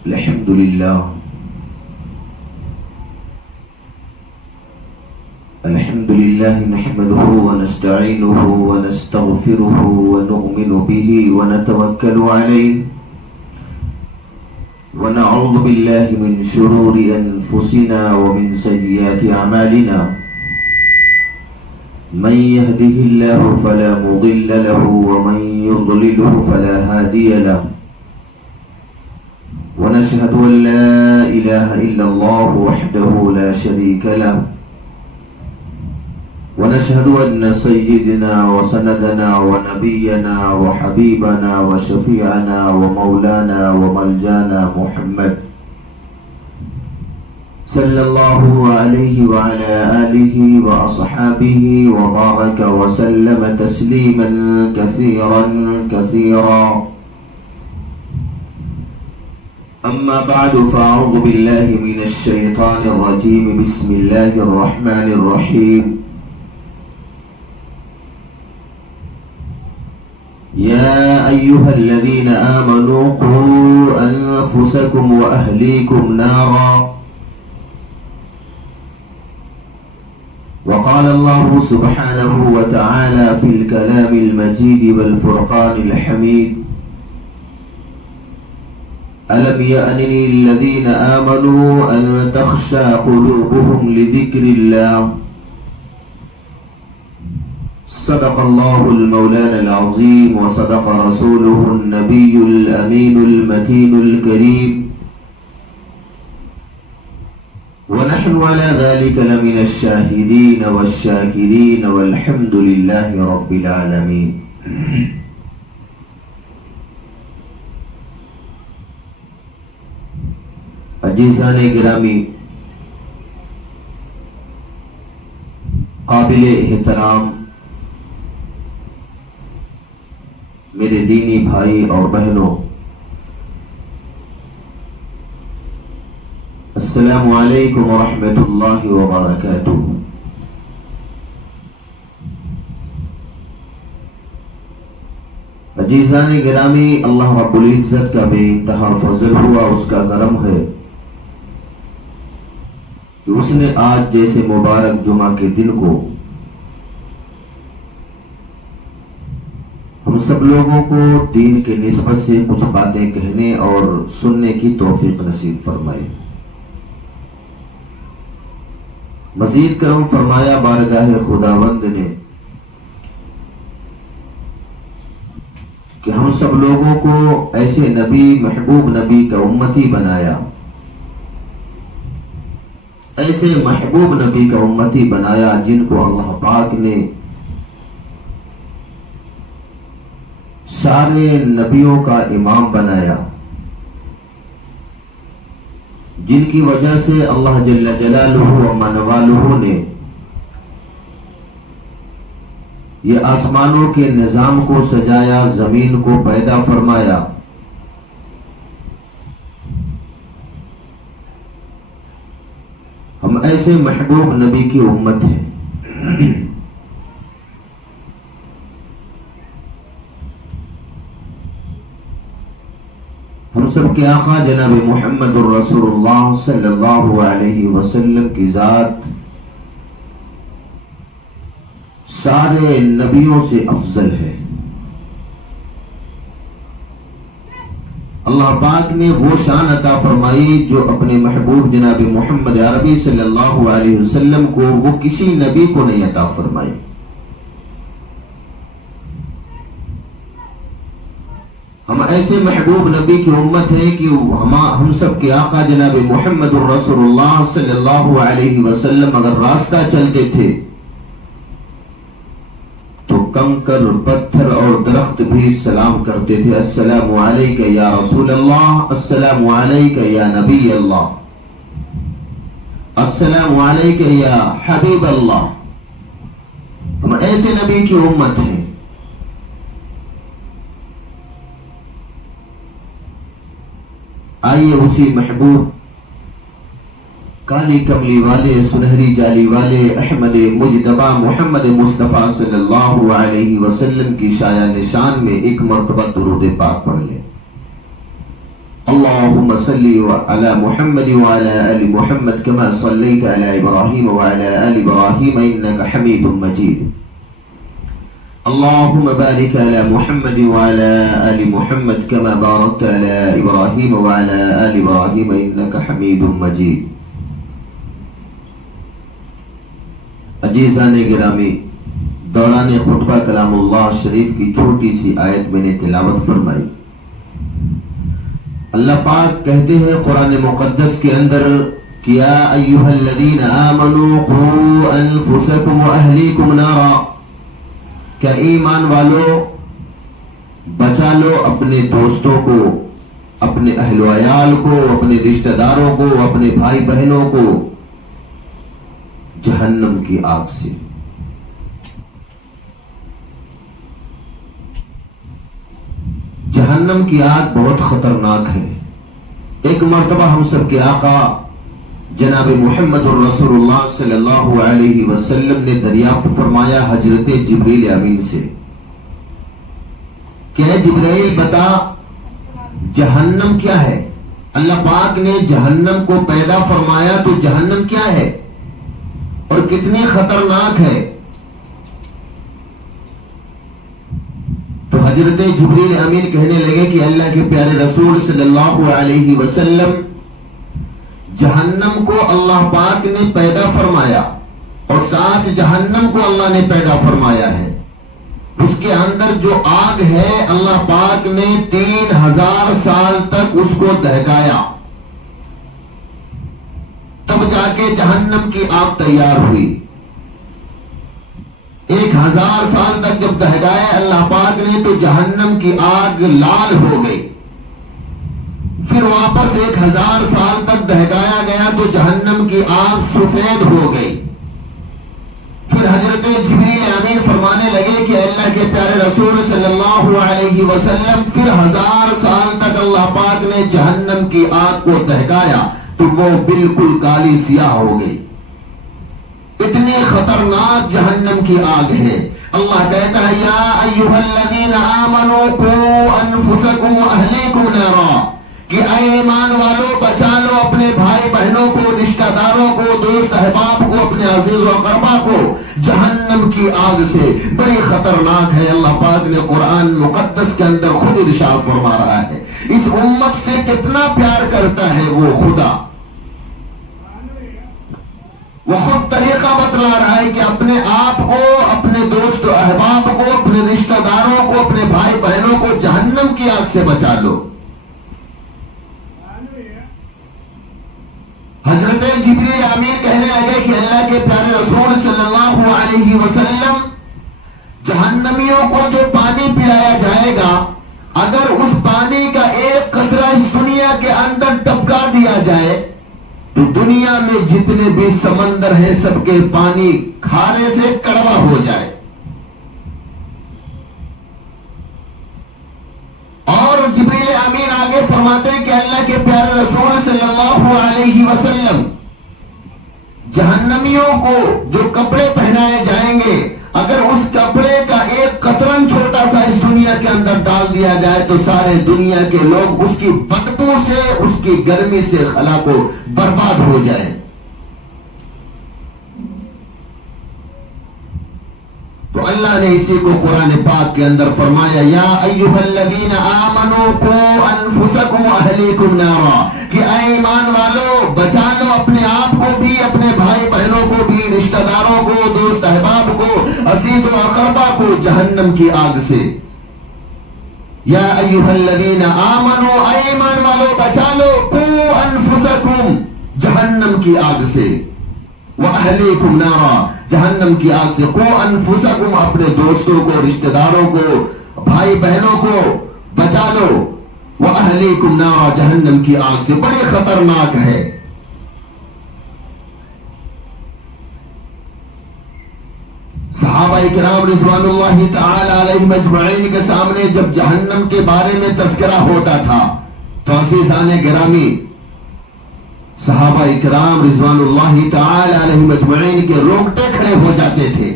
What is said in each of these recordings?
الحمد لله نحمده ونستعينه ونستغفره ونؤمن به ونتوكل عليه ونعوذ بالله من شرور أنفسنا ومن سيئات أعمالنا من يهده الله فلا مضل له ومن يضلله فلا هادي له ونشهد أن لا إله إلا الله وحده لا شريك له ونشهد أن سيدنا وسندنا ونبينا وحبيبنا وشفيعنا ومولانا وملجانا محمد صلى الله عليه وعلى آله وأصحابه وبارك وسلم تسليما كثيرا كثيرا. أما بعد فأعوذ بالله من الشيطان الرجيم. بسم الله الرحمن الرحيم. يا أيها الذين آمنوا قوا أنفسكم وأهليكم نارا. وقال الله سبحانه وتعالى في الكلام المجيد والفرقان الحميد: ألم يأن للذين آمنوا أن تخشى قلوبهم لذكر الله. صدق الله المولانا العظيم وصدق رسوله النبي الأمين المتين الكريم ونحن على ذلك لمن الشاهدين والشاكرين والحمد لله رب العالمين. عزیزان گرامی، قابل احترام میرے دینی بھائی اور بہنوں، السلام علیکم ورحمۃ اللہ وبرکاتہ۔ عزیزان گرامی، اللہ رب العزت کا بے انتہا فضل ہوا، اس کا کرم ہے کہ اس نے آج جیسے مبارک جمعہ کے دن کو ہم سب لوگوں کو دین کے نسبت سے کچھ باتیں کہنے اور سننے کی توفیق نصیب فرمائے۔ مزید کرم فرمایا بارگاہ خداوند نے کہ ہم سب لوگوں کو ایسے نبی، محبوب نبی کا امتی بنایا، ایسے محبوب نبی کا امتی بنایا جن کو اللہ پاک نے سارے نبیوں کا امام بنایا، جن کی وجہ سے اللہ جل جلالہ و منوالہ نے یہ آسمانوں کے نظام کو سجایا، زمین کو پیدا فرمایا۔ ہم ایسے محبوب نبی کی امت ہیں۔ ہم سب کے آقا جناب محمد الرسول اللہ صلی اللہ علیہ وسلم کی ذات سارے نبیوں سے افضل ہے۔ اللہ پاک نے وہ شان عطا فرمائی جو اپنے محبوب جناب محمد عربی صلی اللہ علیہ وسلم کو وہ کسی نبی کو نہیں عطا فرمائی۔ ہم ایسے محبوب نبی کی امت ہے کہ ہم سب کے آقا جناب محمد الرسول اللہ صلی اللہ علیہ وسلم اگر راستہ چلتے تھے تو کنکر، پتھر اور درخت بھی سلام کرتے تھے: السلام علیک یا رسول اللہ، السلام علیک یا نبی اللہ، السلام علیک یا حبیب اللہ۔ ہم ایسے نبی کی امت ہیں۔ آئیے اسی محبوب کالی کملی والے، سنہری جالی والے احمد مجتبی محمد مصطفیٰ صلی اللہ علیہ وسلم کی شایع نشان میں ایک مرتبہ درود پاک پڑھ لیں۔ اللهم صل على محمد وعلى آل محمد كما صليت على إبراهيم وعلى آل إبراهيم إنك حميد مجيد اللهم بارك على محمد وعلى آل محمد كما باركت على إبراهيم وعلى آل إبراهيم إنك حميد مجيد. عزیزان گرامی، دوران خطبہ کلام اللہ شریف کی چھوٹی سی آیت میں نے تلاوت فرمائی. اللہ پاک کہتے ہیں قرآن مقدس کے اندر یا ایھا الذین آمنوا قوا انفسکم واہلیکم نارا، کہ ایمان والو بچا لو اپنے دوستوں کو، اپنے اہل و عیال کو، اپنے رشتہ داروں کو، اپنے بھائی بہنوں کو جہنم کی آگ سے. جہنم کی آگ بہت خطرناک ہے. ایک مرتبہ ہم سب کے آقا جناب محمد الرسول اللہ صلی اللہ علیہ وسلم نے دریافت فرمایا حضرت جبریل امین سے کہ اے جبریل بتا جہنم کیا ہے؟ اللہ پاک نے جہنم کو پیدا فرمایا تو جہنم کیا ہے اور کتنی خطرناک ہے؟ تو حضرت جبریل امین کہنے لگے کہ اللہ کے پیارے رسول صلی اللہ علیہ وسلم جہنم کو اللہ پاک نے پیدا فرمایا اور ساتھ جہنم کو اللہ نے پیدا فرمایا ہے. اس کے اندر جو آگ ہے اللہ پاک نے 3000 سال تک اس کو دہکایا، تب جا کے جہنم کی آگ تیار ہوئی. 1000 سال تک جب دہکایا اللہ پاک نے تو جہنم کی آگ لال ہو گئی. پھر واپس 1000 سال تک دہکایا گیا تو جہنم کی آگ سفید ہو گئی. پھر حضرت جبریل امین فرمانے لگے کہ اللہ کے پیارے رسول صلی اللہ علیہ وسلم پھر 1000 سال تک اللہ پاک نے جہنم کی آگ کو دہکایا تو وہ بالکل کالی سیاہ ہو گئی. اتنی خطرناک جہنم کی آگ ہے. اللہ کہتا ہے یا ایھا الذین آمنوا قوا انفسکم واہلیکم نارا، کہ اے ایمان والو بچا لو اپنے بھائی بہنوں کو، رشتہ داروں کو، دوست احباب کو، اپنے عزیز و اقربا کو جہنم کی آگ سے. بڑی خطرناک ہے. اللہ پاک نے قرآن مقدس کے اندر خود ارشاد فرما رہا ہے. اس امت سے کتنا پیار کرتا ہے وہ خدا. وہ خود طریقہ بتلا رہا ہے کہ اپنے آپ کو، اپنے دوست و احباب کو، اپنے رشتہ داروں کو، اپنے بھائی بہنوں کو جہنم کی آگ سے بچا لو. حضرت جبریل امین کہنے لگے کہ اللہ کے پیارے رسول صلی اللہ علیہ وسلم جہنمیوں کو جو پانی پلایا جائے گا، اگر اس پانی کا ایک قطرہ اس دنیا کے اندر ٹپکا دیا جائے تو دنیا میں جتنے بھی سمندر ہیں سب کے پانی کھارے سے کڑوا ہو جائے. اور جبریل امین آگے فرماتے ہیں کہ اللہ کے پیارے رسول صلی اللہ علیہ وسلم جہنمیوں کو جو کپڑے پہنائے جائیں گے، اگر اس کپڑے کا ایک قطرن چھوٹا سا اس دنیا کے اندر ڈال دیا جائے تو سارے دنیا کے لوگ اس کی بدبو سے، اس کی گرمی سے خلا کو برباد ہو جائے. تو اللہ نے اسی کو قرآن پاک کے اندر فرمایا یا ایھا الذین آمنوا قوا انفسکم واہلیکم نارا، کہ اے ایمان والو بچا لو اپنے آپ کو بھی، اپنے بھائی بہنوں کو بھی، رشتہ داروں کو، دوست احباب کو، عزیز و اقربا کو جہنم کی آگ سے. یا ایھا الذین آمنوا، اے ایمان والو بچا لو قوا انفسکم جہنم کی آگ سے، وَأَهْلِيكُمْ نَارًا جہنم کی آگ سے. قُوا أَنفُسَكُمْ اپنے دوستوں کو، رشتہ داروں کو، بھائی بہنوں کو بچا لو. وَأَهْلِيكُمْ نَارًا جہنم کی آگ سے. بڑی خطرناک ہے. صحابہ کرام رضوان اللہ تعالی علیہم اجمعین کے سامنے جب جہنم کے بارے میں تذکرہ ہوتا تھا تو عزیزان گرامی صحابہ کرام رضوان اللہ تعالی علیہم اجمعین کے رونگٹے کھڑے ہو جاتے تھے.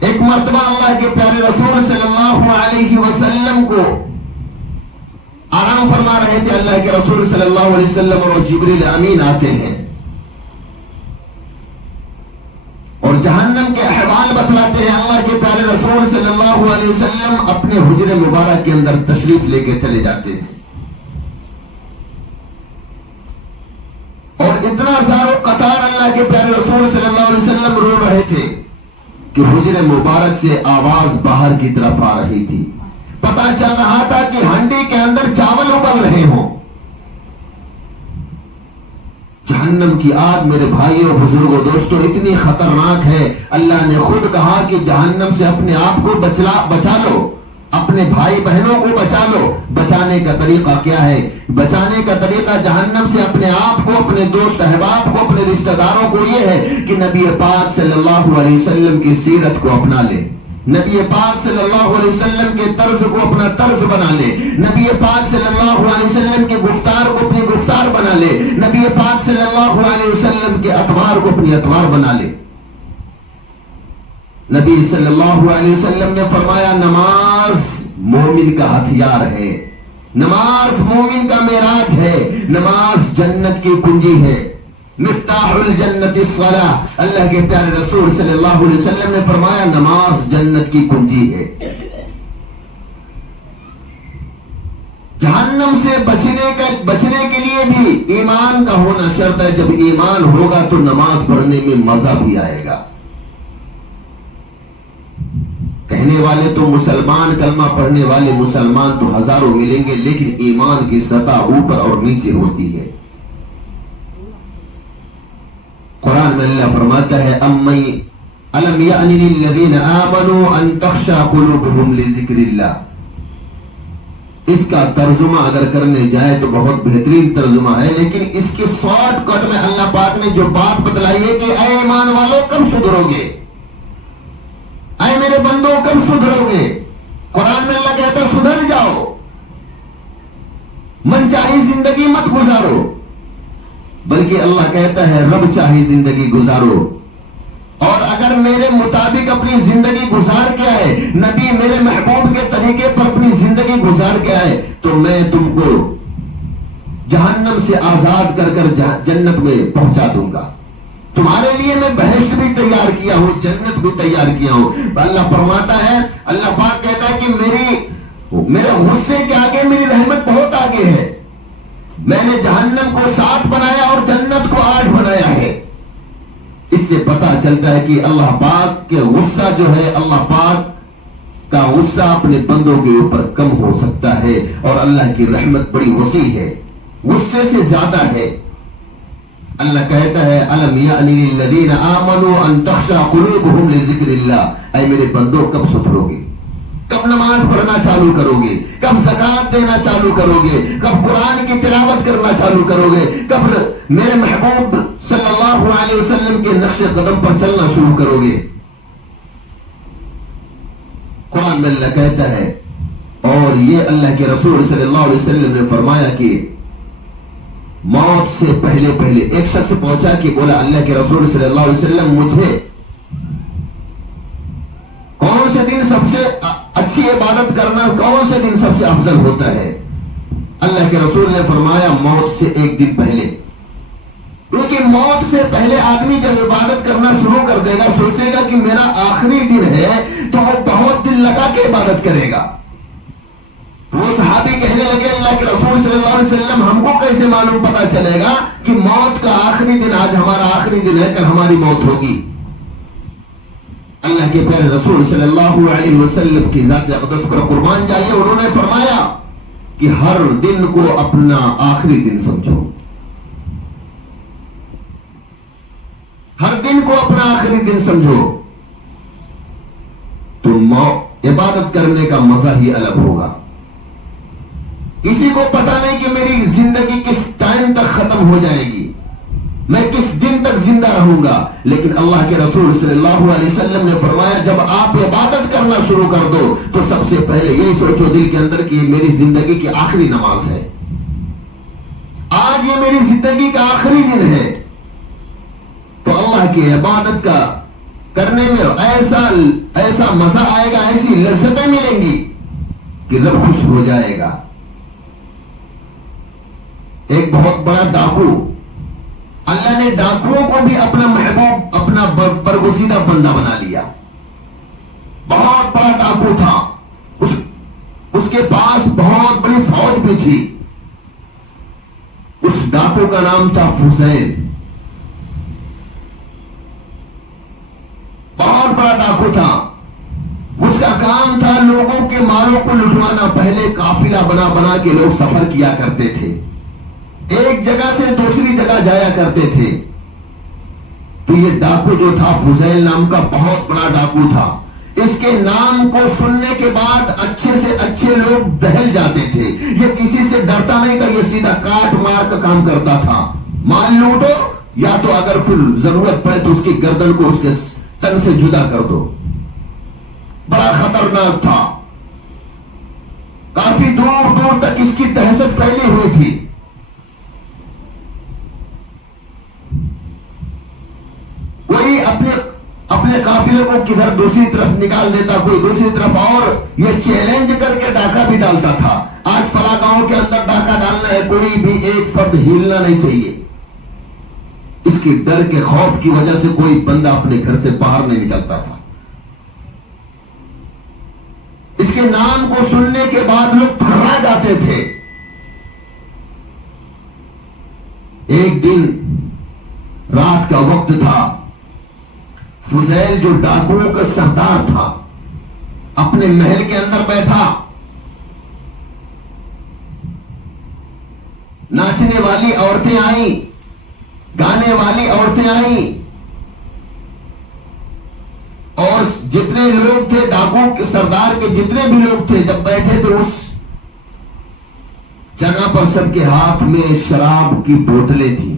ایک مرتبہ اللہ کے پیارے رسول صلی اللہ علیہ وسلم کو آرام فرما رہے تھے، اللہ کے رسول صلی اللہ علیہ وسلم اور جبریل امین آتے ہیں اور جہنم کے احوال بتلاتے ہیں۔ اللہ کے پیارے رسول صلی اللہ علیہ وسلم اپنے حجرے مبارک کے اندر تشریف لے کے چلے جاتے ہیں اور اتنا سارا قطار اللہ کے پیارے رسول صلی اللہ علیہ وسلم رو رہے تھے کہ حجرے مبارک سے آواز باہر کی طرف آ رہی تھی۔ پتا چل رہا تھا کہ ہنڈی کے اندر چاول ابل رہے ہوں۔ جہنم کی آگ میرے بھائیوں بزرگوں دوستوں اتنی خطرناک ہے، اللہ نے خود کہا کہ جہنم سے اپنے آپ کو بچا لو، اپنے بھائی بہنوں کو بچا لو۔ بچانے کا طریقہ کیا ہے؟ بچانے کا طریقہ جہنم سے اپنے آپ کو، اپنے دوست احباب کو، اپنے رشتہ داروں کو یہ ہے کہ نبی پاک صلی اللہ علیہ وسلم کی سیرت کو اپنا لے، نبی پاک صلی اللہ علیہ وسلم کے طرز کو اپنا طرز بنا لے، نبی پاک صلی اللہ علیہ وسلم کی گفتار کو اپنی گفتار بنا لے، نبی پاک صلی اللہ علیہ وسلم کے اطوار کو اپنی اطوار بنا لے۔ نبی صلی اللہ علیہ وسلم نے فرمایا نماز مومن کا ہتھیار ہے، نماز مومن کا معراج ہے، نماز جنت کی کنجی ہے، مفتاح الجنت الصلاۃ۔ اللہ کے پیارے رسول صلی اللہ علیہ وسلم نے فرمایا نماز جنت کی کنجی ہے۔ جہنم سے بچنے کے لیے بھی ایمان کا ہونا شرط ہے۔ جب ایمان ہوگا تو نماز پڑھنے میں مزہ بھی آئے گا۔ کہنے والے تو مسلمان، کلمہ پڑھنے والے مسلمان تو ہزاروں ملیں گے، لیکن ایمان کی سطح اوپر اور نیچے ہوتی ہے۔ قرآن میں اللہ فرماتا ہے أَلَمْ يَأْنِ لِلَّذِينَ آمَنُوا أَن تَخْشَعَ قُلُوبُهُمْ لِذِكْرِ اللَّهِ۔ اس کا ترجمہ اگر کرنے جائے تو بہت بہترین ترجمہ ہے، لیکن اس کی شارٹ کٹ میں اللہ پاک نے جو بات بتلائی ہے کہ اے ایمان والو کب سدھرو گے، اے میرے بندوں کب سدھرو گے؟ قرآن میں اللہ کہتا ہے سدھر جاؤ، من چاہی زندگی مت گزارو، بلکہ اللہ کہتا ہے رب چاہی زندگی گزارو۔ اور اگر میرے مطابق اپنی زندگی گزار کے آئے، نبی میرے محبوب کے طریقے پر اپنی زندگی گزار کے آئے، تو میں تم کو جہنم سے آزاد کر کر جنت میں پہنچا دوں گا۔ تمہارے لیے میں بہشت بھی تیار کیا ہوں، جنت بھی تیار کیا ہوں۔ اللہ فرماتا ہے، اللہ پاک کہتا ہے کہ میرے غصے کے آگے میری رحمت بہت آگے ہے۔ میں نے جہنم کو 7 بنایا اور جنت کو 8 بنایا ہے۔ اس سے پتا چلتا ہے کہ اللہ پاک کے غصہ جو ہے، اللہ پاک کا غصہ اپنے بندوں کے اوپر کم ہو سکتا ہے، اور اللہ کی رحمت بڑی وسیع ہے، غصے سے زیادہ ہے۔ اللہ کہتا ہے أَلَمْ يَأْنِ لِلَّذِينَ آمَنُوا أَن تَخْشَعَ قُلُوبُهُمْ لِذِكْرِ اللَّهِ۔ اے میرے بندوں کب سدھرو گے؟ کب نماز پڑھنا چالو کرو گے؟ کب زکوٰۃ دینا چالو کرو گے؟ کب قرآن کی تلاوت کرنا چالو کرو گے؟ کب میرے محبوب صلی اللہ علیہ وسلم کے نقش قدم پر چلنا شروع کرو گے؟ قرآن میں اللہ کہتا ہے، اور یہ اللہ کے رسول صلی اللہ علیہ وسلم نے فرمایا کہ موت سے پہلے ایک شخص پہنچا کہ بولا اللہ کے رسول صلی اللہ علیہ وسلم مجھے کون سے دن سب سے اچھی عبادت کرنا، کون سے دن سب سے افضل ہوتا ہے؟ اللہ کے رسول نے فرمایا موت سے ایک دن پہلے، کیونکہ موت سے پہلے آدمی جب عبادت کرنا شروع کر دے گا، سوچے گا کہ میرا آخری دن ہے، تو وہ بہت دل لگا کے عبادت کرے گا۔ وہ صحابی کہنے لگے اللہ کے رسول صلی اللہ علیہ وسلم ہم کو کیسے معلوم پتا چلے گا کہ موت کا آخری دن آج ہمارا آخری دن ہے، کل ہماری موت ہوگی؟ اللہ کے پیارے رسول صلی اللہ علیہ وسلم کی ذات اقدس پر قربان جائیے، انہوں نے فرمایا کہ ہر دن کو اپنا آخری دن سمجھو، ہر دن کو اپنا آخری دن سمجھو، تو عبادت کرنے کا مزہ ہی الگ ہوگا۔ کسی کو پتا نہیں کہ میری زندگی کس ٹائم تک ختم ہو جائے گی، میں کس دن تک زندہ رہوں گا، لیکن اللہ کے رسول صلی اللہ علیہ وسلم نے فرمایا جب آپ عبادت کرنا شروع کر دو تو سب سے پہلے یہی سوچو دل کے اندر کہ یہ میری زندگی کی آخری نماز ہے، آج یہ میری زندگی کا آخری دن ہے۔ تو اللہ کی عبادت کا کرنے میں ایسا مزہ آئے گا، ایسی لذتیں ملیں گی کہ رب خوش ہو جائے گا۔ ایک بہت بڑا ڈاکو، اللہ نے ڈاکوؤں کو بھی اپنا محبوب، اپنا برگزیدہ بندہ بنا لیا. بہت بڑا ڈاکو تھا، اس کے پاس بہت بڑی فوج بھی تھی. اس ڈاکو کا نام تھا فضیل. بہت بڑا ڈاکو تھا. اس کا کام تھا لوگوں کے مالوں کو لٹوانا. پہلے قافلہ بنا بنا کے لوگ سفر کیا کرتے تھے، ایک جگہ سے دوسری جگہ جایا کرتے تھے. تو یہ ڈاکو جو تھا فضیل نام کا بہت بڑا ڈاکو تھا. اس کے نام کو سننے کے بعد اچھے سے اچھے لوگ دہل جاتے تھے. یہ کسی سے ڈرتا نہیں تھا، یہ سیدھا کاٹ مار کا کام کرتا تھا. مال لوٹو یا تو اگر پھر ضرورت پڑے تو اس کی گردن کو اس کے تن سے جدا کر دو. بڑا خطرناک تھا. کافی دور دور تک اس کی دہشت پھیلی ہوئی تھی. کوئی اپنے قافلے کو کدھر دوسری طرف نکال دیتا، کوئی دوسری طرف، اور یہ چیلنج کر کے ڈاکہ بھی ڈالتا تھا. آج فلاں گاؤں کے اندر ڈاکہ ڈالنا ہے، کوئی بھی ایک فرد ہلنا نہیں چاہیے. اس کے ڈر کے خوف کی وجہ سے کوئی بندہ اپنے گھر سے باہر نہیں نکلتا تھا. اس کے نام کو سننے کے بعد لوگ تھرا جاتے تھے. ایک دن رات کا وقت تھا. فضیل جو ڈاکوؤں کا سردار تھا اپنے محل کے اندر بیٹھا. ناچنے والی عورتیں آئیں، گانے والی عورتیں آئیں، اور جتنے لوگ تھے ڈاکوؤں کے سردار کے جتنے بھی لوگ تھے جب بیٹھے تھے اس جگہ پر سب کے ہاتھ میں شراب کی بوتلیں تھیں.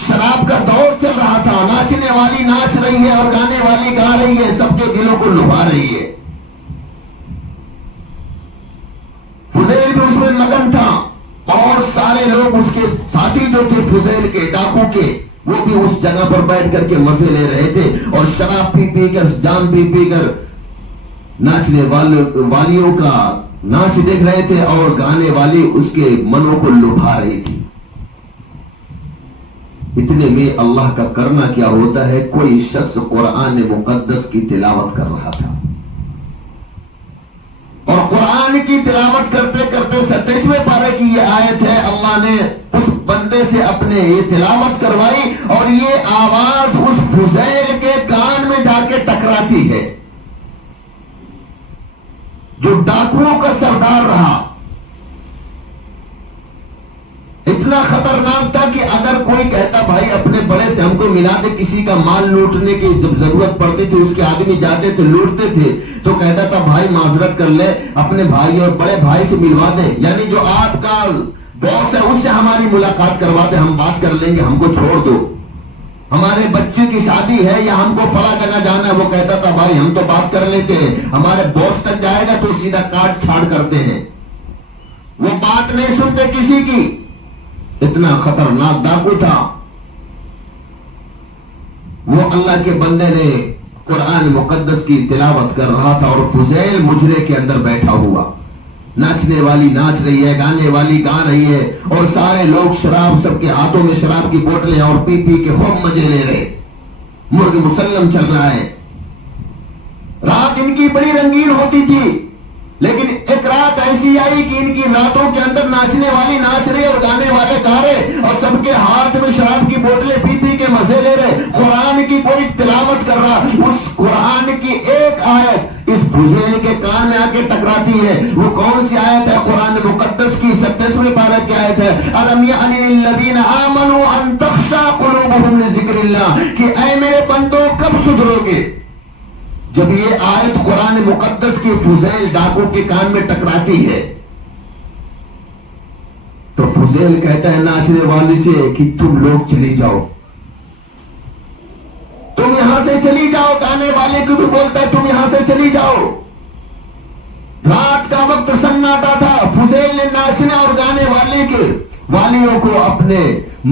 شراب کا دور چل رہا تھا. ناچنے والی ناچ رہی ہے اور گانے والی گا رہی ہے، سب کے دلوں کو لبھا رہی ہے. فضیل بھی اس میں مگن تھا اور سارے لوگ اس کے ساتھی جو تھے فضیل کے ڈاکو کے، وہ بھی اس جگہ پر بیٹھ کر کے مزے لے رہے تھے اور شراب پی پی کر، جام پی پی کر ناچنے والیوں کا ناچ دیکھ رہے تھے اور گانے والی اس کے منوں کو لبھا رہی تھی. اتنے میں اللہ کا کرنا کیا ہوتا ہے، کوئی شخص قرآن مقدس کی تلاوت کر رہا تھا اور قرآن کی تلاوت کرتے کرتے 27ویں پارے کی یہ آیت ہے، اللہ نے اس بندے سے اپنے یہ تلاوت کروائی اور یہ آواز اس فضیل کے کان میں جا کے ٹکراتی ہے جو ڈاکوؤں کا سردار رہا. اتنا خطرناک تھا کہ اگر کوئی کہتا بھائی اپنے بڑے سے ہم کو ملا دے، کسی کا مال لوٹنے کی جب ضرورت پڑتی تھی اس کے آدمی جاتے تھے لوٹتے تھے تو کہتا تھا بھائی معذرت کر لے، اپنے بھائی اور بڑے بھائی سے ملوا دے، یعنی جو آپ کا باس ہے اس سے ہماری ملاقات کروا دے، ہم بات کر لیں گے، ہم کو چھوڑ دو، ہمارے بچے کی شادی ہے یا ہم کو فلاں جگہ جانا ہے. وہ کہتا تھا بھائی ہم تو بات کر لیتے ہیں، ہمارے باس تک جائے گا تو سیدھا کاٹ چھاڑ کرتے ہیں. وہ بات نہیں سنتے کسی کی. اتنا خطرناک ڈاکو تھا. وہ اللہ کے بندے نے قرآن مقدس کی تلاوت کر رہا تھا اور فضیل مجرے کے اندر بیٹھا ہوا. ناچنے والی ناچ رہی ہے، گانے والی گا رہی ہے اور سارے لوگ شراب، سب کے ہاتھوں میں شراب کی بوتلیں اور پی پی کے خوب مزے لے رہے. مرغ مسلم چل رہا ہے. رات ان کی بڑی رنگین ہوتی تھی، لیکن ایک رات ایسی آئی کہ ان کی راتوں کے اندر ناچنے والی ناچ رہے اور گانے والے گا رہے اور سب کے ہاتھ میں شراب کی بوتلیں پی پی کے مزے لے رہے. قرآن کی کوئی تلاوت کر رہا، اس قرآن کی ایک آیت اس فضیل کے کان میں آ کے ٹکراتی ہے. وہ کون سی آیت ہے؟ قرآن مقدس کی 27ویں پارہ کی آیت ہے، أَلَمْ يَعْنِ لِلَّذِينَ آمَنُوا أَن تَخْشَعَ قُلُوبُهُمْ لِذِكْرِ اللَّهِ کہ اے میرے بندو کب سدھرو گے؟ جب یہ آیت قرآن مقدس کی فضیل ڈاکو کے کان میں ٹکراتی ہے تو فضیل کہتا ہے ناچنے والی سے کہ تم لوگ چلی جاؤ، تم یہاں سے چلی جاؤ. گانے والے کو بھی بولتا ہے تم یہاں سے چلی جاؤ. رات کا وقت سناٹا تھا. فضیل نے ناچنے اور گانے والے کے والیوں کو اپنے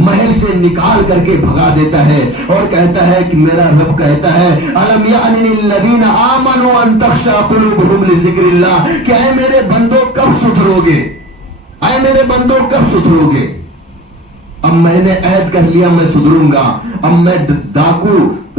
محل سے نکال کر کے بھگا دیتا ہے اور کہتا ہے کہ میرا رب کہتا ہے أَلَمْ يَعْنِ لِلَّذِينَ آمَنُوا أَن تَخْشَعَ قُلُوبُهُمْ لِذِكْرِ اللَّهِ کہ اے میرے بندو کب سدھرو گے؟ اے میرے بندوں کب سدھرو گے؟ اب میں نے عہد کر لیا میں سدھروں گا، اب میں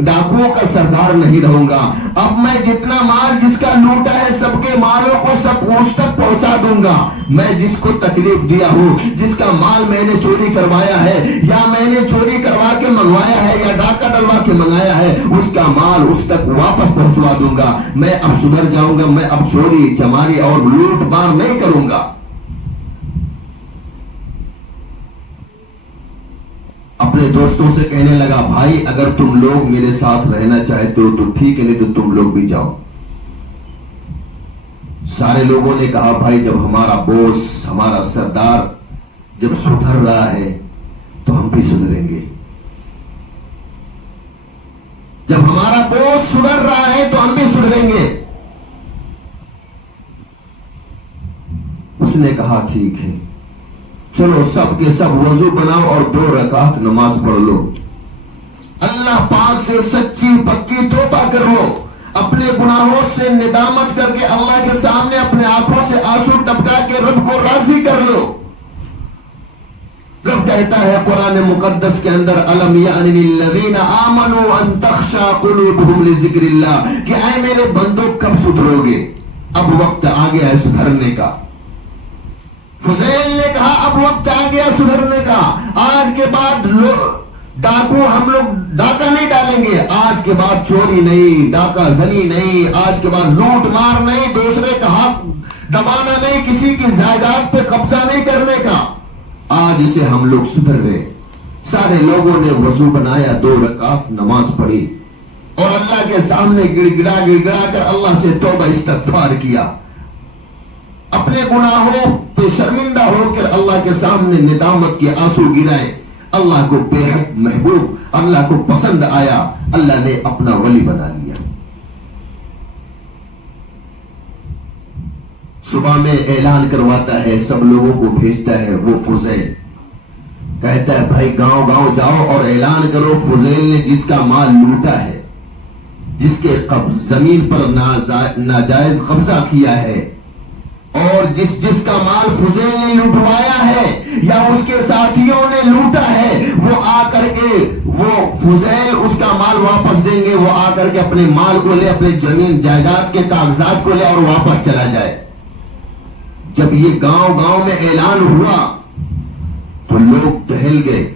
ڈاکوؤں کا سردار نہیں رہوں گا، اب میں جتنا مال جس کا لوٹا ہے سب کے مالوں کو سب اس تک پہنچا دوں گا، میں جس کو تکلیف دیا ہوں، جس کا مال میں نے چوری کروایا ہے یا میں نے چوری کروا کے منگوایا ہے یا ڈاکہ ڈلوا کے منگایا ہے، اس کا مال اس تک واپس پہنچوا دوں گا، میں اب سدھر جاؤں گا، میں اب چوری چماری اور لوٹ مار نہیں کروں گا۔ اپنے دوستوں سے کہنے لگا بھائی اگر تم لوگ میرے ساتھ رہنا چاہتے ہو تو ٹھیک ہے، نہیں تو تم لوگ بھی جاؤ۔ سارے لوگوں نے کہا بھائی جب ہمارا بوس ہمارا سردار جب سدھر رہا ہے تو ہم بھی سدھریں گے، جب ہمارا بوس سدھر رہا ہے تو ہم بھی سدھریں گے۔ اس نے کہا ٹھیک ہے، چلو سب کے سب وضو بناؤ اور 2 رکعت نماز پڑھ لو، اللہ پاک سے سچی پکی توبہ کر لو، اپنے گناہوں سے ندامت کر کے اللہ کے سامنے اپنے آنکھوں سے آنسو ٹپکا کے رب کو راضی کر لو۔ رب کہتا ہے قرآن مقدس کے اندر الم یعن للذین آمنوا ان تخشع قلوبہم لذکر اللہ، کہ اے میرے بندوں کب سدھرو گے؟ اب وقت آ گیا ہے سدھرنے کا۔ فضیل نے کہا اب وقت آ گیا سدھرنے کا، آج کے بعد ڈاکو ہم لوگ ڈاکہ نہیں ڈالیں گے، آج کے بعد چوری نہیں، ڈاکہ زنی نہیں، آج کے بعد لوٹ مار نہیں، دوسرے کا حق دبانا نہیں، کسی کی جائیداد پہ قبضہ نہیں کرنے کا، آج اسے ہم لوگ سدھر گئے۔ سارے لوگوں نے وضو بنایا، 2 رکعت نماز پڑھی اور اللہ کے سامنے گڑ گڑا کر اللہ سے توبہ استغفار کیا، اپنے گناہوں پہ شرمندہ ہو کر اللہ کے سامنے ندامت کے آنسو گرائے۔ اللہ کو بے حد محبوب، اللہ کو پسند آیا، اللہ نے اپنا ولی بنا لیا۔ صبح میں اعلان کرواتا ہے، سب لوگوں کو بھیجتا ہے، وہ فضیل کہتا ہے بھائی گاؤں گاؤں جاؤ اور اعلان کرو فضیل نے جس کا مال لوٹا ہے، جس کے زمین پر ناجائز قبضہ کیا ہے اور جس کا مال فضیل نے لوٹوایا ہے یا اس کے ساتھیوں نے لوٹا ہے، وہ آ کر کے وہ فضیل اس کا مال واپس دیں گے، وہ آ کر کے اپنے مال کو لے، اپنے زمین جائیداد کے کاغذات کو لے اور واپس چلا جائے۔ جب یہ گاؤں گاؤں میں اعلان ہوا تو لوگ ٹہل گئے،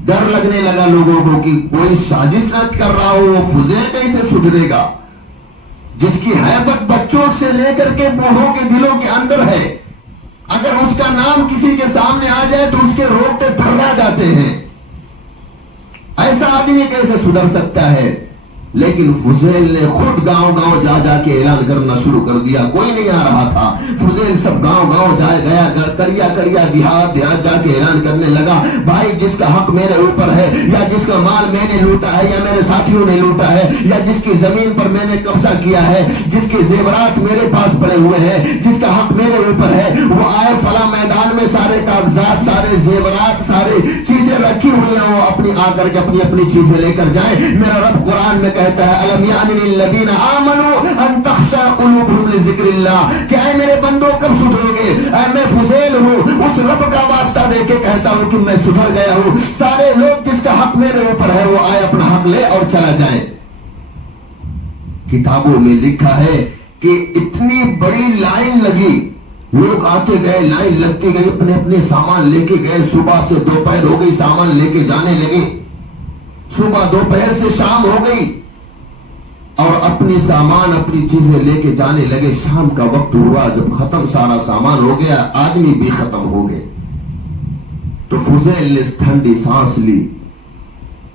ڈر لگنے لگا لوگوں کو کہ کوئی سازش نہ کر رہا ہو، وہ فضیل کیسے سدھرے گا جس کی ہیبت بچوں سے لے کر کے بوڑھوں کے دلوں کے اندر ہے، اگر اس کا نام کسی کے سامنے آ جائے تو اس کے روٹے تھرا جاتے ہیں، ایسا آدمی کیسے سدھر سکتا ہے؟ لیکن فضیل نے خود گاؤں گاؤں جا کے اعلان کرنا شروع کر دیا، کوئی نہیں آ رہا تھا، فضیل سب گاؤں گاؤں گیا کریا دیہات جا کے اعلان کرنے لگا بھائی جس کا حق میرے اوپر ہے یا جس کا مال میں نے لوٹا ہے یا میرے ساتھیوں نے لوٹا ہے یا جس کی زمین پر میں نے قبضہ کیا ہے، جس کے زیورات میرے پاس پڑے ہوئے ہیں، جس کا حق میرے اوپر ہے، وہ آئے فلاں میدان میں، سارے کاغذات، سارے زیورات، ساری چیزیں رکھی ہوئی ہیں، وہ اپنی آ کر کے اپنی چیزیں لے کر جائیں۔ میرا رب قرآن میں کہتا ہے الم یعن للذین آمنوا ان تخشع قلوبہم لذکر اللہ، کہ اے میرے بندوں کب سدھرو گے؟ اے میں فضیل ہوں، اس رب کا واسطہ دے کے کہتا ہوں کہ میں سدھر گیا ہوں، سارے لوگ جس کا حق میرے اوپر ہے وہ آئے اپنا حق لے اور چلا جائے۔ کتابوں میں لکھا ہے کہ اتنی بڑی لائن لگی، لوگ آتے گئے، لائن لگتی گئی، اپنے اپنے سامان لے کے گئے، صبح سے دوپہر ہو گئی، سامان لے کے جانے لگے، صبح دوپہر سے شام ہو گئی اور اپنی سامان اپنی چیزیں لے کے جانے لگے۔ شام کا وقت ہوا، جب ختم سارا سامان ہو گیا، آدمی بھی ختم ہو گئے، تو فضیل نے ٹھنڈی سانس لی،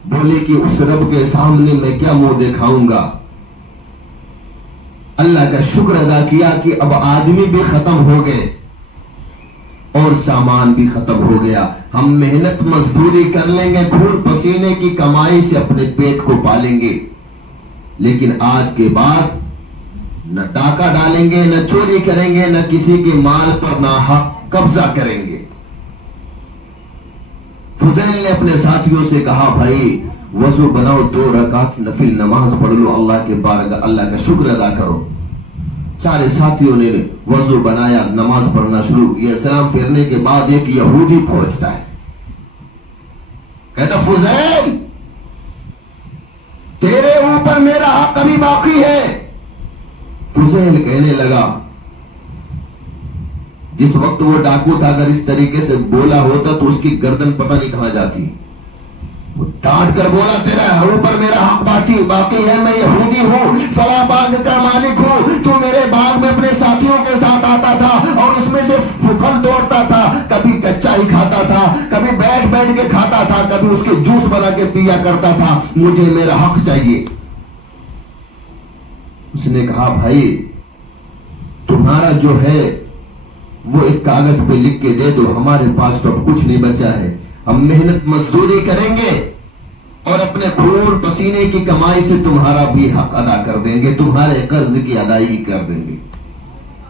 بولے کہ اس رب کے سامنے میں کیا منہ دکھاؤں گا؟ اللہ کا شکر ادا کیا کہ اب آدمی بھی ختم ہو گئے اور سامان بھی ختم ہو گیا۔ ہم محنت مزدوری کر لیں گے، خون پسینے کی کمائی سے اپنے پیٹ کو پالیں گے، لیکن آج کے بعد نہ ڈاکہ ڈالیں گے، نہ چوری کریں گے، نہ کسی کے مال پر ناحق قبضہ کریں گے۔ فضیل نے اپنے ساتھیوں سے کہا بھائی وضو بناؤ، 2 رکعت نفل نماز پڑھ لو، اللہ کے بارگاہ اللہ کا شکر ادا کرو۔ سارے ساتھیوں نے وضو بنایا, نماز پڑھنا شروع کیا. سلام پھیرنے کے بعد ایک یہودی پہنچتا ہے, کہتا فضیل تیرے اوپر میرا حق ابھی باقی ہے. فضیل کہنے لگا, جس وقت وہ ڈاکو تھا اگر اس طریقے سے بولا ہوتا تو اس کی گردن پتہ نہیں کہاں جاتی. وہ ڈانٹ کر بولا تیرے اوپر میرا حق باقی ہے, میں یہودی ہوں, فلاں باغ کا مالک ہوں, تو میرے باغ میں اپنے ساتھیوں کے ساتھ آتا تھا اور اس میں سے پھل توڑتا تھا, کبھی کچا ہی کھاتا تھا, کبھی بیٹھ کے کھاتا تھا, کبھی اس کے جوس بنا کے پیا کرتا تھا, مجھے میرا حق چاہیے. اس نے کہا بھائی تمہارا جو ہے وہ ایک کاغذ پہ لکھ کے دے دو, ہمارے پاس تو اب کچھ نہیں بچا ہے, ہم محنت مزدوری کریں گے اور اپنے خون پسینے کی کمائی سے تمہارا بھی حق ادا کر دیں گے, تمہارے قرض کی ادائیگی کر دیں گے.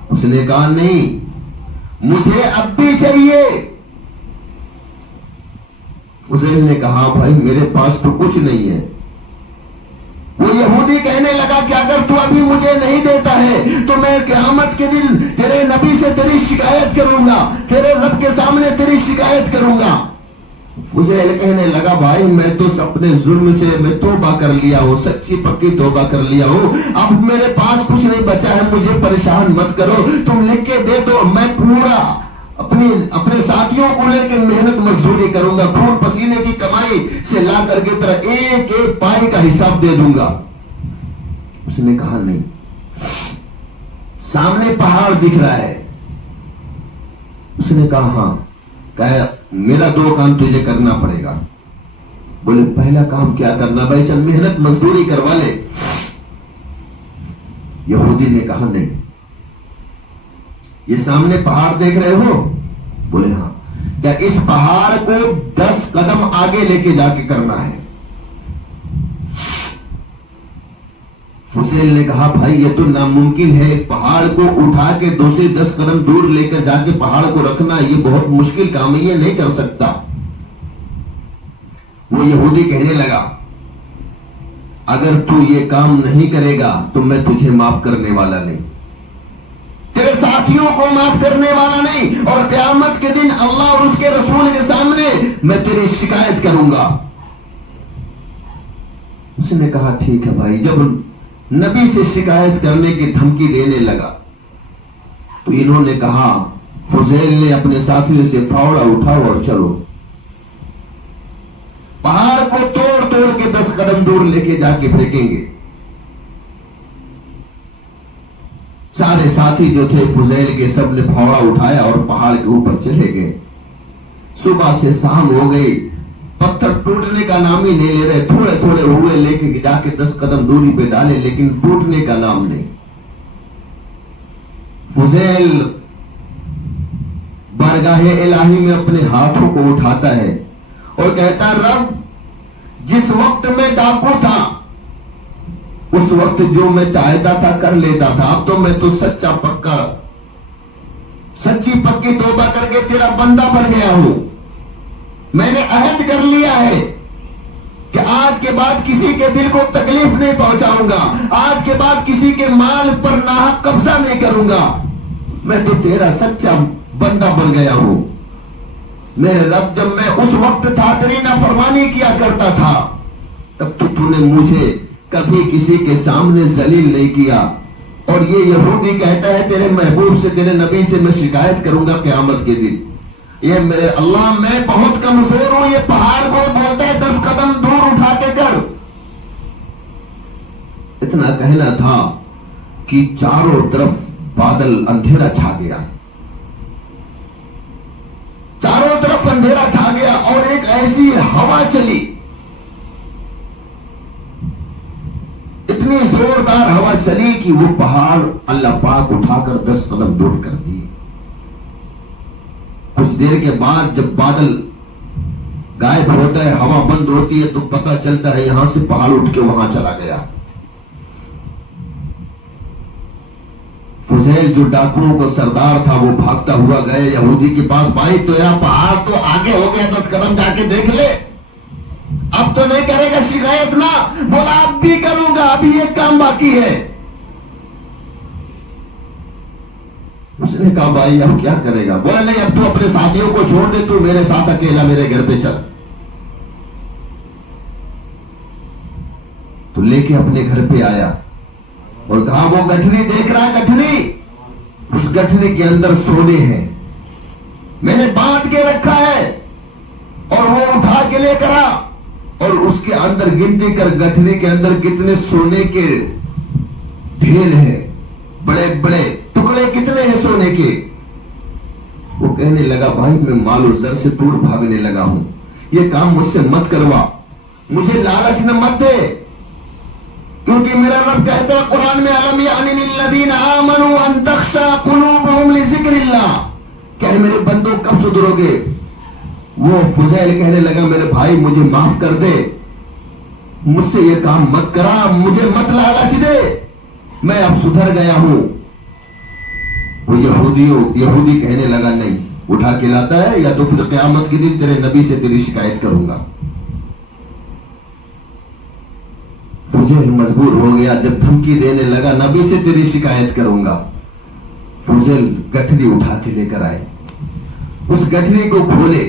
اس نے کہا نہیں مجھے اب بھی چاہیے. فضیل نے کہا بھائی میرے پاس تو کچھ نہیں ہے. وہ یہودی کہنے لگا کہ اگر تو ابھی مجھے نہیں دیتا ہے تو میں قیامت کے دن تیرے نبی سے تیری شکایت کروں گا, تیرے رب کے سامنے تیری شکایت کروں گا. فضیل کہنے لگا بھائی میں تو اپنے ظلم سے میں توبہ کر لیا ہوں, سچی پکی توبہ کر لیا ہوں, اب میرے پاس کچھ نہیں بچا ہے, مجھے پریشان مت کرو, تم لکھ کے دے دو, میں پورا اپنے ساتھیوں کو لے کے محنت مزدوری کروں گا, خون پسینے کی کمائی سے لا کر کے طرح ایک ایک پائی کا حساب دے دوں گا. اس نے کہا نہیں. سامنے پہاڑ دکھ رہا ہے. اس نے کہا ہاں. کہا میرا 2 کام تجھے کرنا پڑے گا. بولے پہلا کام کیا کرنا بھائی, چل محنت مزدوری کروا لے. یہودی نے کہا نہیں. یہ سامنے پہاڑ دیکھ رہے ہو؟ بولے ہاں. کیا اس پہاڑ کو 10 قدم آگے لے کے جا کے کرنا ہے. فضیل نے کہا بھائی یہ تو ناممکن ہے, پہاڑ کو اٹھا کے 2 سے 10 قدم دور لے کر جا کے پہاڑ کو رکھنا یہ بہت مشکل کام ہے, یہ نہیں کر سکتا. وہ یہودی کہنے لگا اگر تو یہ کام نہیں کرے گا تو میں تجھے معاف کرنے والا نہیں, تیرے ساتھیوں کو معاف کرنے والا نہیں, اور قیامت کے دن اللہ اور اس کے رسول کے سامنے میں تیری شکایت کروں گا. اس نے کہا ٹھیک ہے بھائی. جب نبی سے شکایت کرنے کی دھمکی دینے لگا تو انہوں نے کہا, فضیل نے اپنے ساتھیوں سے فاوڑا اٹھاؤ اور چلو, پہاڑ کو توڑ توڑ کے 10 قدم دور لے کے جا کے پھینکیں گے. سارے ساتھی جو تھے فضیل کے سب نے پھاوڑا اٹھایا اور پہاڑ کے اوپر چلے گئے. صبح سے شام ہو گئی, پتھر ٹوٹنے کا نام ہی نہیں لے رہے, تھوڑے تھوڑے ہوئے لے کے جا کے 10 قدم دوری پہ ڈالے لیکن ٹوٹنے کا نام نہیں. فضیل بارگاہ الہی میں اپنے ہاتھوں کو اٹھاتا ہے اور کہتا رب جس وقت میں ڈاکو تھا اس وقت جو میں چاہتا تھا کر لیتا تھا, اب تو میں تو سچی پکی توبہ کر کے تیرا بندہ بن گیا ہوں. میں نے عہد کر لیا ہے کہ آج کے بعد کسی کے دل کو تکلیف نہیں پہنچاؤں گا, آج کے بعد کسی کے مال پر ناحق قبضہ نہیں کروں گا, میں تو تیرا سچا بندہ بن گیا ہوں. میرے رب جب میں اس وقت تھا تیری نافرمانی کیا کرتا تھا تب تو نے مجھے کبھی کسی کے سامنے ذلیل نہیں کیا. اور یہ یہودی کہتا ہے تیرے محبوب سے تیرے نبی سے میں شکایت کروں گا قیامت کے دن. یہ میرے اللہ میں بہت کمزور ہوں, یہ پہاڑ کو بولتا ہے 10 قدم دور اٹھا کے کر. اتنا کہنا تھا کہ چاروں طرف بادل اندھیرا چھا گیا, چاروں طرف اندھیرا چھا گیا اور ایک ایسی ہوا چلی, اتنی زوردار ہوا چلی کہ وہ پہاڑ اللہ پاک اٹھا کر 10 قدم دور کر دیے. کچھ دیر کے بعد جب بادل غائب ہوتا ہے, ہوا بند ہوتی ہے تو پتہ چلتا ہے یہاں سے پہاڑ اٹھ کے وہاں چلا گیا. فضیل جو ڈاکوؤں کو سردار تھا وہ بھاگتا ہوا گئے یہودی کے پاس, بھائی تو یہاں پہاڑ تو آگے ہو گیا, 10 قدم جا کے دیکھ لے, اب تو نہیں کرے گا شکایت نا. بولا اب بھی کروں گا, ابھی ایک کام باقی ہے. اس نے کہا بھائی اب کیا کرے گا؟ بولا نہیں اب تو اپنے ساتھیوں کو چھوڑ دے، تو میرے ساتھ اکیلا میرے گھر پہ چل۔ تو لے کے اپنے گھر پہ آیا اور کہا وہ گٹھری دیکھ رہا ہے، گٹھری، اس گٹھری کے اندر سونے ہیں، میں نے باندھ کے رکھا ہے، اور وہ اٹھا کے لے کر آ، اور اس کے اندر گنتی کر گٹھری کے اندر کتنے سونے کے ڈھیر ہیں، بڑے بڑے ٹکڑے کتنے ہیں سونے کے۔ وہ کہنے لگا بھائی میں مال و زر سے دور بھاگنے لگا ہوں، یہ کام مجھ سے مت کروا، مجھے لالچ میں مت دے، کیونکہ میرا رب کہتا ہے قرآن میں الم یعن للذین آمنوا ان تخشع قلوبہم لذکر اللہ، کہ میرے بندوں کب سدھرو گے؟ وہ فضیل کہنے لگا میرے بھائی مجھے معاف کر دے، مجھ سے یہ کام مت کرا، مجھے مت لالچ دے، میں اب سدھر گیا ہوں۔ وہ یہودی کہنے لگا نہیں، اٹھا کے لاتا ہے یا تو پھر قیامت کے دن تیرے نبی سے تیری شکایت کروں گا۔ فضیل مجبور ہو گیا، جب دھمکی دینے لگا نبی سے تیری شکایت کروں گا۔ فضیل گٹھری اٹھا کے لے کر آئے، اس گٹھری کو کھولے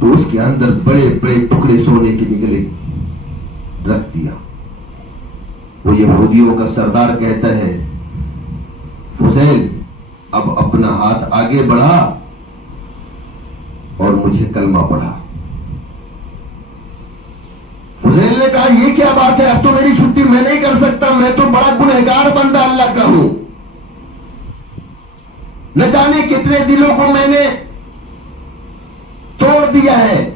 تو اس کے اندر بڑے بڑے ٹکڑے سونے کے نکلے، رکھ دیا۔ وہ یہودیوں کا سردار کہتا ہے فضیل اب اپنا ہاتھ آگے بڑھا اور مجھے کلمہ پڑھا۔ فضیل نے کہا یہ کیا بات ہے، اب تو میری چھٹی میں نہیں کر سکتا، میں تو بڑا گنہگار بندہ اللہ کا ہوں، نہ جانے کتنے دلوں کو میں نے توڑ دیا ہے،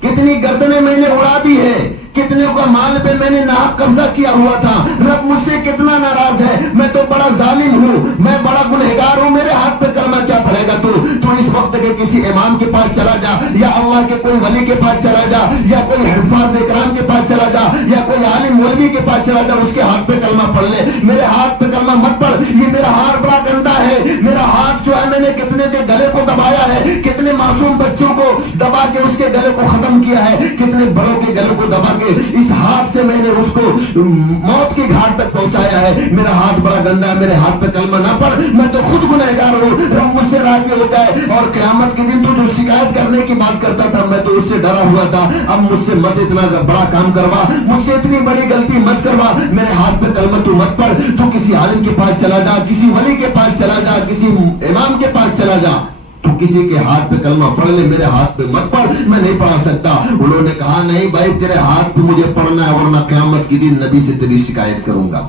کتنی گردنیں میں نے اڑا دی ہے، کتنے کا مال پہ میں نے ناحق قبضہ کیا ہوا تھا، رب مجھ سے کتنا ناراض ہے، میں تو بڑا ظالم ہوں، میں بڑا گنہگار ہوں، میرے ہاتھ پہ کلمہ کیا پڑے گا؟ تو اس وقت کے کسی امام کے پاس چلا جا، یا اللہ کے کوئی ولی کے پاس چلا جا، یا کوئی حفاظ اکرام کے پاس چلا جا، یا کوئی عالم مولوی کے پاس چلا جا، اس کے ہاتھ پہ کلمہ پڑھ لے، میرے ہاتھ پہ کلمہ مت پڑھ، یہ میرا ہاتھ بڑا گندا ہے، میرا ہاتھ جو ہے میں نے کتنے کے گلے کو دبایا ہے، کتنے معصوم بچوں کو دبا کے اس کے گلے کو ختم کیا ہے، کتنے بڑوں کے گلے کو دبا کے اس ہاتھ سے میں نے اس کو موت کی گھاٹ تک پہنچایا ہے، میرا ہاتھ بڑا گندا ہے، میرے ہاتھ پہ کلمہ نہ پڑھ، میں تو خود گنہگار ہوں، رب مجھ سے راضی ہو جائے۔ اور قیامت کے دن تو جو شکایت کرنے کی بات کرتا تھا میں تو اس سے ڈرا ہوا تھا، اب مجھ سے مت اتنا بڑا کام کروا، مجھ سے اتنی بڑی غلطی مت کروا، میرے ہاتھ پہ کلمہ تو مت پڑھ، تو کسی عالم کے پاس چلا جا، کسی ولی کے پاس چلا جا، کسی امام کے پاس چلا جا، تو کسی کے ہاتھ پہ کلمہ پڑھ لے، میرے ہاتھ پہ مت پڑھ، میں نہیں پڑھا سکتا۔ انہوں نے کہا نہیں بھائی تیرے ہاتھ پہ مجھے پڑھنا ہے، ورنہ قیامت کے دن نبی سے تیری شکایت کروں گا۔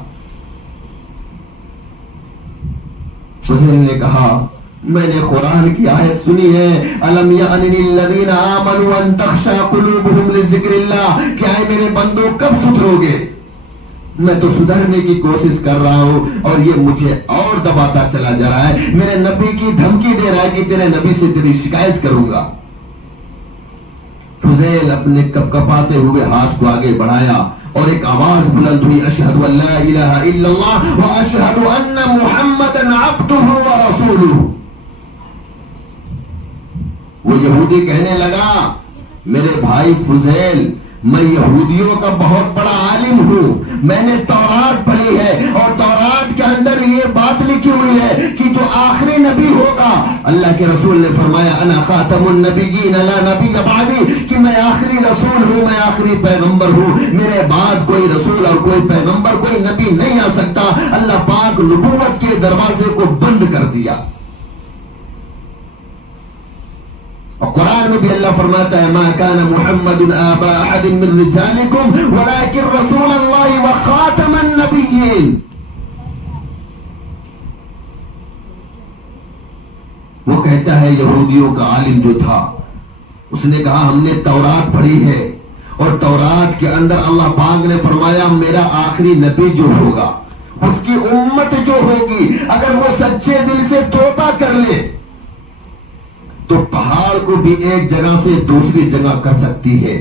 فضیل نے کہا میں نے قرآن کی آیت سنی ہے، الم یعن للذین آمنوا ان تخشع قلوبہم لذکر اللہ، کہ اے میرے بندوں کب سدھرو گے؟ میں تو سدھرنے کی کوشش کر رہا ہوں اور یہ مجھے اور دباتا چلا جا رہا ہے، میرے نبی کی دھمکی دے رہا ہے کہ تیرے نبی سے تیری شکایت کروں گا۔ فضیل اپنے کپکپاتے ہوئے ہاتھ کو آگے بڑھایا اور ایک آواز بلند ہوئی، اشہد ان لا الہ الا اللہ و اشہد ان محمدا عبدہ و رسولہ۔ وہ یہودی کہنے لگا میرے بھائی فضیل میں یہودیوں کا بہت بڑا عالم ہوں، میں نے تورات پڑھی ہے اور تورات کے اندر یہ بات لکھی ہوئی ہے کہ جو آخری نبی ہوگا، اللہ کے رسول نے فرمایا انا خاتم النبیین لا نبی بعدی، کہ میں آخری رسول ہوں، میں آخری پیغمبر ہوں، میرے بعد کوئی رسول اور کوئی پیغمبر کوئی نبی نہیں آ سکتا۔ اللہ پاک نبوت کے دروازے کو بند کر دیا۔ اور قرآن میں بھی اللہ فرماتا ہے ما کان محمد آبا احد من رجالکم ولکن رسول اللہ وخاتم النبیین۔ وہ کہتا ہے یہودیوں کا عالم جو تھا اس نے کہا ہم نے تورات پڑھی ہے اور تورات کے اندر اللہ پاک نے فرمایا میرا آخری نبی جو ہوگا اس کی امت جو ہوگی اگر وہ سچے دل سے توبہ کر لے تو پہاڑ کو بھی ایک جگہ سے دوسری جگہ کر سکتی ہے۔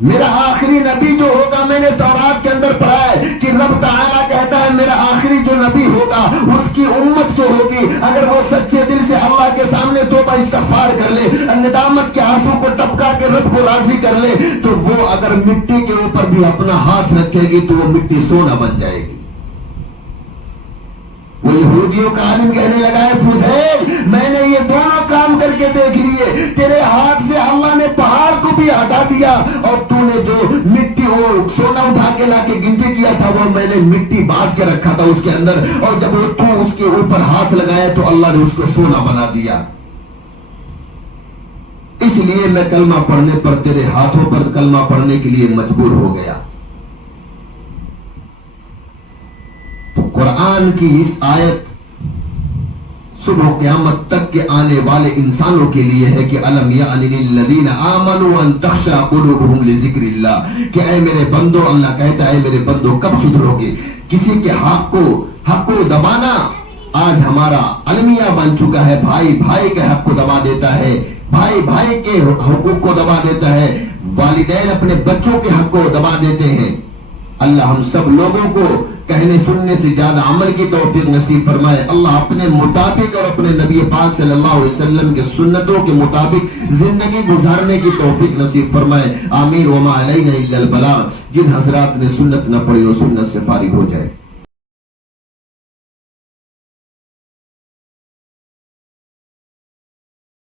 میرا آخری نبی جو ہوگا، میں نے تورات کے اندر پڑھا ہے کہ رب تعالیٰ کہتا ہے میرا آخری جو نبی ہوگا اس کی امت جو ہوگی اگر وہ سچے دل سے اللہ کے سامنے توبہ استغفار کر لے، ندامت کے آنسو کو ٹپکا کے رب کو راضی کر لے، تو وہ اگر مٹی کے اوپر بھی اپنا ہاتھ رکھے گی تو وہ مٹی سونا بن جائے گی۔ وہ یہودیوں کا عالم کہنے لگا ہے فضیل میں نے یہ دونوں کام کر کے دیکھ لیے، تیرے ہاتھ سے اللہ نے پہاڑ کو بھی ہٹا دیا اور تو نے جو مٹی اور سونا اٹھا کے لا کے گنتی کیا تھا وہ میں نے مٹی بانٹ کے رکھا تھا اس کے اندر، اور جب وہ تو اس کے اوپر ہاتھ لگایا تو اللہ نے اس کو سونا بنا دیا، اس لیے میں کلمہ پڑھنے پر تیرے ہاتھوں پر کلمہ پڑھنے کے لیے مجبور ہو گیا۔ تو قرآن کی اس آیت صبح قیامت تک کے آنے والے انسانوں کے لیے ہے کہ الم یعن للذین آمنوا ان تخشع قلوبہم لذکر اللہ، کہ اے میرے بندو، اللہ کہتا ہے اے میرے بندو کب سدھرو گے؟ کسی کے حق کو دبانا آج ہمارا المیہ بن چکا ہے، بھائی بھائی کے حق کو دبا دیتا ہے، بھائی بھائی کے حقوق کو دبا دیتا ہے، والدین اپنے بچوں کے حق کو دبا دیتے ہیں۔ اللہ ہم سب لوگوں کو کہنے سننے سے زیادہ عمل کی توفیق نصیب فرمائے۔ اللہ اپنے مطابق اور اپنے نبی پاک صلی اللہ علیہ وسلم کے سنتوں کے مطابق زندگی گزارنے کی توفیق نصیب فرمائے۔ آمین۔ وما علینا الا البلاغ۔ جن حضرات نے سنت نہ پڑھی وہ سنت سے فارغ ہو جائے۔